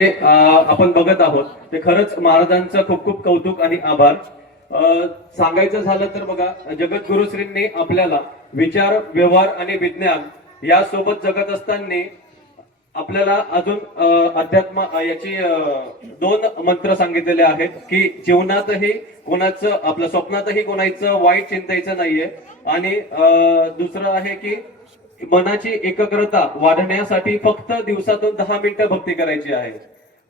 ते, आपण बघत आहोत. ते खरंच महाराजांचं खूप खूप कौतुक आणि आभार. अं, सांगायचं झालं तर बघा जगद्गुरुश्रींनी आपल्याला विचार व्यवहार आणि विज्ञान या सोबत जगत असताना आपल्याला अजून अध्यात्म याची दोन मंत्र सांगितलेले आहेत की जीवनातही कोणाचं आपल्या स्वप्नातही कोणाचं वाईट चिंतायचं नाहीये. आणि अं, दुसरं आहे की मनाची एकाग्रता वाढण्यासाठी फक्त दिवसातून दहा मिनिटं भक्ती करायची आहे.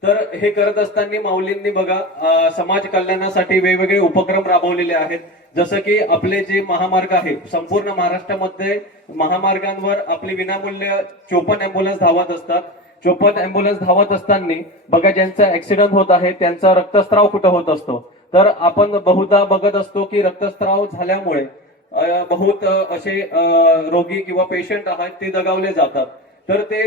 तर हे करत असताना माऊलींनी बघा समाज कल्याणासाठी वेगवेगळे उपक्रम राबवलेले आहेत. जसं की आपले जे महामार्ग आहे संपूर्ण महाराष्ट्रामध्ये महामार्गांवर आपले विनामूल्य चोपन्न अँब्युलन्स धावत असतात. चोपन्न अँब्युलन्स धावत असताना बघा ज्यांचा ऍक्सिडेंट होत आहे त्यांचा रक्तस्राव कुठं होत असतो? तर आपण बहुधा बघत असतो की रक्तस्राव झाल्यामुळे बहुत असे रोगी किंवा पेशंट आहेत ते दगावले जातात. तर ते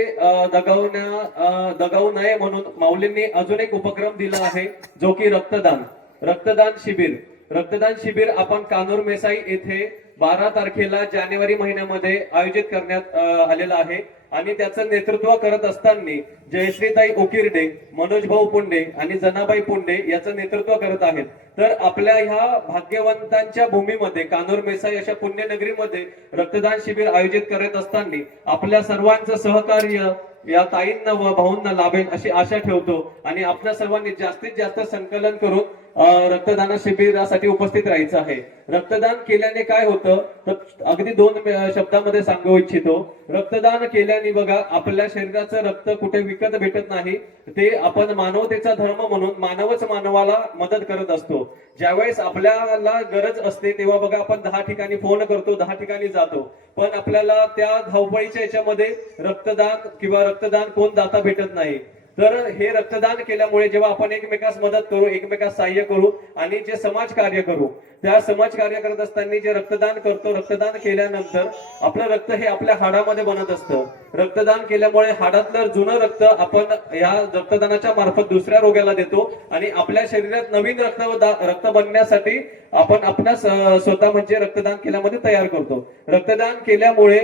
दगावण्या दगावू नये म्हणून माऊलींनी अजून एक उपक्रम दिला आहे जो की रक्तदान रक्तदान शिबिर. रक्तदान शिबिर आपण कानूर मेसाई येथे बारा तारखेला जानेवारी महिन्यामध्ये आयोजित करण्यात आलेला आलेलं आहे. आणि त्याचं नेतृत्व करत असताना जयश्रीताई उकिरडे मनोज भाऊ पुंडे आणि जनाबाई पुंडे याचं नेतृत्व करत आहेत. तर आपल्या ह्या भाग्यवंतांच्या भूमीमध्ये कानोर मेसाई अशा पुण्यनगरीमध्ये रक्तदान शिबिर आयोजित करत असताना आपल्या सर्वांचं सहकार्य या ताईंना व भाऊंना लाभेल अशी आशा ठेवतो आणि आपल्या सर्वांनी जास्तीत जास्त संकलन करून रक्तदान शिबिरासाठी उपस्थित राहायचं आहे. रक्तदान केल्याने काय होतं? तर अगदी दोन शब्दामध्ये सांगू इच्छितो. रक्तदान केल्याने बघा आपल्या शरीराचं रक्त कुठे विकत भेटत नाही ते आपण मानवतेचा धर्म म्हणून मानवच मानवाला मदत करत असतो. ज्यावेळेस आपल्याला गरज असते तेव्हा बघा आपण दहा ठिकाणी फोन करतो दहा ठिकाणी जातो. पण आपल्याला त्या धावपळीच्या याच्यामध्ये रक्तदान किंवा रक्तदान कोण दाता भेटत नाही. तर हे रक्तदान केल्यामुळे जेव्हा आपण एकमेकास मदत करू एकमेकास सहाय्य करू आणि जे समाज कार्य करू त्या समाज कार्य करत असताना जे रक्तदान करतो रक्तदान केल्यानंतर आपलं रक्त हे आपल्या हाडामध्ये बनत असतं. रक्तदान केल्यामुळे हाडातलं जुनं रक्त आपण या रक्तदानाच्या मार्फत दुसऱ्या रोग्याला देतो आणि आपल्या शरीरात नवीन रक्त रक्त बनण्यासाठी आपण आपल्या स्वतः म्हणजे रक्तदान केल्यामध्ये तयार करतो. रक्तदान केल्यामुळे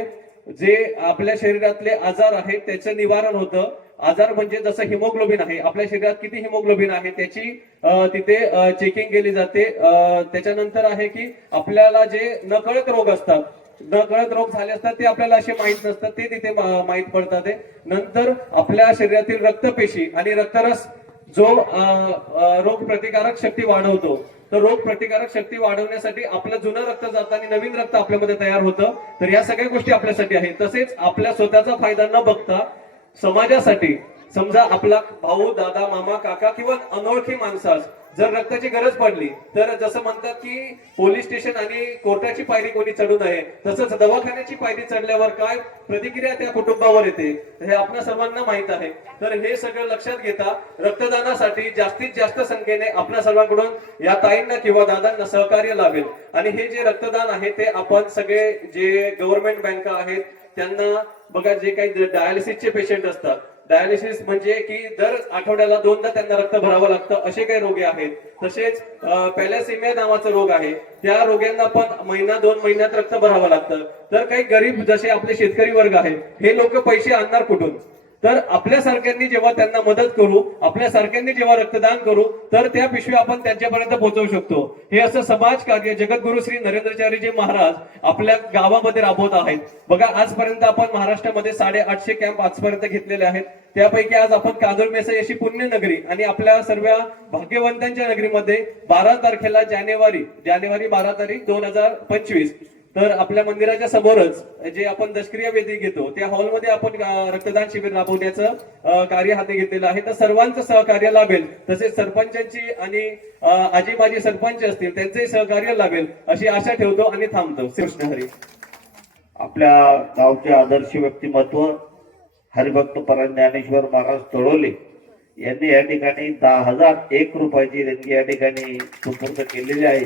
जे आपल्या शरीरातले आजार आहेत त्याचं निवारण होतं. आजार म्हणजे जसं हिमोग्लोबिन आहे आपल्या शरीरात किती हिमोग्लोबिन आहे त्याची तिथे चेकिंग केली जाते. त्याच्यानंतर आहे की आपल्याला जे नकळत रोग असतात नकळत रोग झाले असतात ते आपल्याला असे माहीत नसतात ते तिथे माहीत पडतात नंतर आपल्या शरीरातील रक्तपेशी आणि रक्तरस जो रोग प्रतिकारक शक्ती वाढवतो तर रोग प्रतिकारक शक्ती वाढवण्यासाठी आपलं जुनं रक्त जातं आणि नवीन रक्त आपल्यामध्ये तयार होतं. तर या सगळ्या गोष्टी आपल्यासाठी आहेत. तसेच आपल्या स्वतःचा फायदा न बघता समाजासाठी समजा आपला भाऊ दादा मामा काका किंवा अनोळखी माणसास जर रक्ताची गरज पडली तर जसं म्हणतात की पोलीस स्टेशन आणि कोर्टाची पायरी कोणी चढू नये तसंच दवाखान्याची पायरी चढल्यावर काय प्रतिक्रिया त्या कुटुंबावर येते हे आपल्या सर्वांना माहीत आहे. तर हे सगळं लक्षात घेता रक्तदानासाठी जास्तीत जास्त संख्येने आपल्या सर्वांकडून या ताईंना किंवा दादांना सहकार्य लाभेल. आणि हे जे रक्तदान आहे ते आपण सगळे जे गव्हर्नमेंट बँका आहेत त्यांना बघा जे काही डायलिसिसचे पेशंट असतात. डायलिसिस म्हणजे की दर आठवड्याला दोनदा त्यांना रक्त भरावं लागतं असे काही रोगे आहेत. तसेच पॅलेसिमिया नावाचा रोग आहे. त्या रोग्यांना पण महिना दोन महिन्यात रक्त भरावं लागतं. तर काही गरीब जसे आपले शेतकरी वर्ग आहेत हे लोक पैसे आणणार कुठून? तर आपल्या सारख्यांनी जेव्हा त्यांना मदत करू आपल्यासारख्यांनी जेव्हा रक्तदान करू तर त्या पिशवी आपण त्यांच्यापर्यंत पोहोचवू शकतो. हे असं समाज कार्य जगद्गुरु श्री नरेंद्रचार्यजी महाराज आपल्या गावामध्ये राबवत आहेत. बघा आजपर्यंत आपण महाराष्ट्रामध्ये साडेआठशे कॅम्प आजपर्यंत घेतलेले आहेत. त्यापैकी आज आपण काजळ मेसाई अशी पुण्य नगरी आणि आपल्या सर्व भाग्यवंतांच्या नगरीमध्ये बारा तारखेला जानेवारी जानेवारी बारा तारीख दोन हजार पंचवीस. तर आपल्या मंदिराच्या समोरच जे आपण दशक्रिया वेदी घेतो त्या हॉलमध्ये आपण रक्तदान शिबिर राबवण्याचं कार्य हाती घेतलेलं आहे. तर सर्वांचं सहकार्य लाभेल. तसेच सरपंचांची आणि आजी माजी सरपंच असतील त्यांचंही सहकार्य लाभेल अशी आशा ठेवतो आणि थांबतो. कृष्ण हरी. आपल्या गावचे आदर्श व्यक्तिमत्व हरिभक्त परम ज्ञानेश्वर महाराज तळोले यांनी या ठिकाणी दहा हजार एक रुपयाची देणगी या ठिकाणी सुपूर्द केलेली आहे.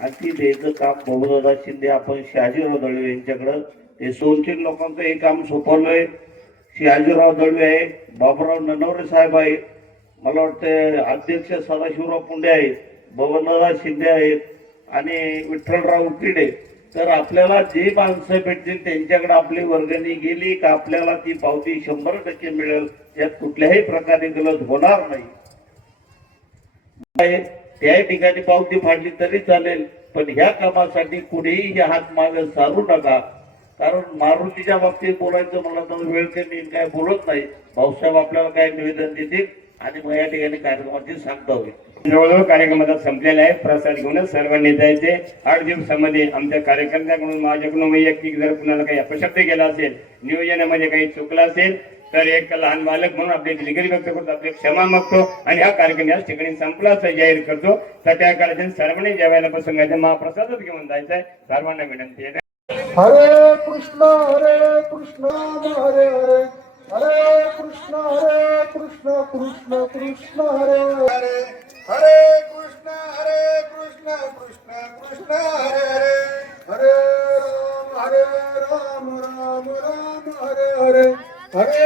आणि ती द्यायचं काम. बहुदादा शिंदे आपण शहाजीराव दळवे यांच्याकडं. ते सोनशील लोकांचं हे काम सोपवलंय शहाजीराव दळवे आहे बाबुराव ननवरे साहेब आहेत. मला वाटतं अध्यक्ष सदाशिवराव पुंडे आहेत बबनदादा शिंदे आहेत आणि विठ्ठलराव उकिडे. तर आपल्याला जे माणसं भेटतील त्यांच्याकडे आपली वर्गणी गेली का आपल्याला ती पावती शंभर टक्के मिळेल. यात कुठल्याही प्रकारे गलत होणार नाही. त्याही त्या ठिकाणी पावती फाडली तरी चालेल पण ह्या कामासाठी कुणीही हात मागे सारू नका. कारण मारुतीच्या बाबतीत बोलायचं मला तर वेळ कमी काय बोलत नाही. भाऊसाहेब आपल्याला काय निवेदन देतील? आणि मग या ठिकाणी कार्यक्रमाची सांगता होईल. जवळजवळ कार्यक्रम आता संपलेला आहे प्रसाद घेऊनच सर्वांनी जायचे आठ दिवसामध्ये आमच्या कार्यकर्त्याकडून माझ्याकडून वैयक्तिक जर कुणाला काही अपशब्द केला असेल नियोजनामध्ये काही चुकलं असेल तर एक लहान बालक म्हणून आपली दिलगिरी व्यक्त करतो आपली क्षमा मागतो आणि हा कार्यक्रम याच ठिकाणी संपला असं जाहीर करतो. तर त्या काळात सर्वांनी जेवायला बसून महाप्रसादच घेऊन जायचा आहे. सर्वांना विनंती आहे. हरे कृष्ण हरे कृष्ण हरे हरे. हरे कृष्ण हरे कृष्ण कृष्ण कृष्ण हरे हरे. हरे कृष्ण हरे कृष्ण कृष्ण कृष्ण हरे हरे. हरे राम हरे राम राम राम हरे हरे. हरे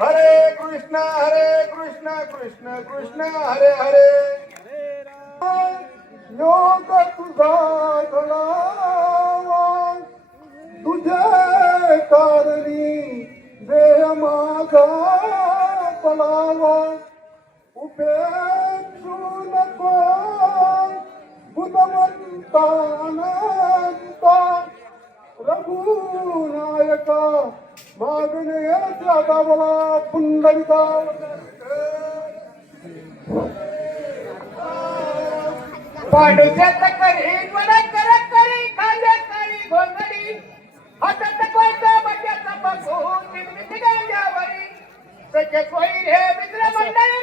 हरे कृष्ण हरे कृष्ण कृष्ण कृष्ण हरे हरे। योग तुझा तुझे कारणी देह माझा पडावा उपेक्षू नको बुधवंता अनंता रघुनायका मागणे त्याचा मला पुंडलिका. पांडुच्यात करी मला करत करी खाल्या करी घोंगडी हातात कोयता बट्याचा बघून निर्मिती गांजावरी. सच्चे कोई रे मित्र मंडळी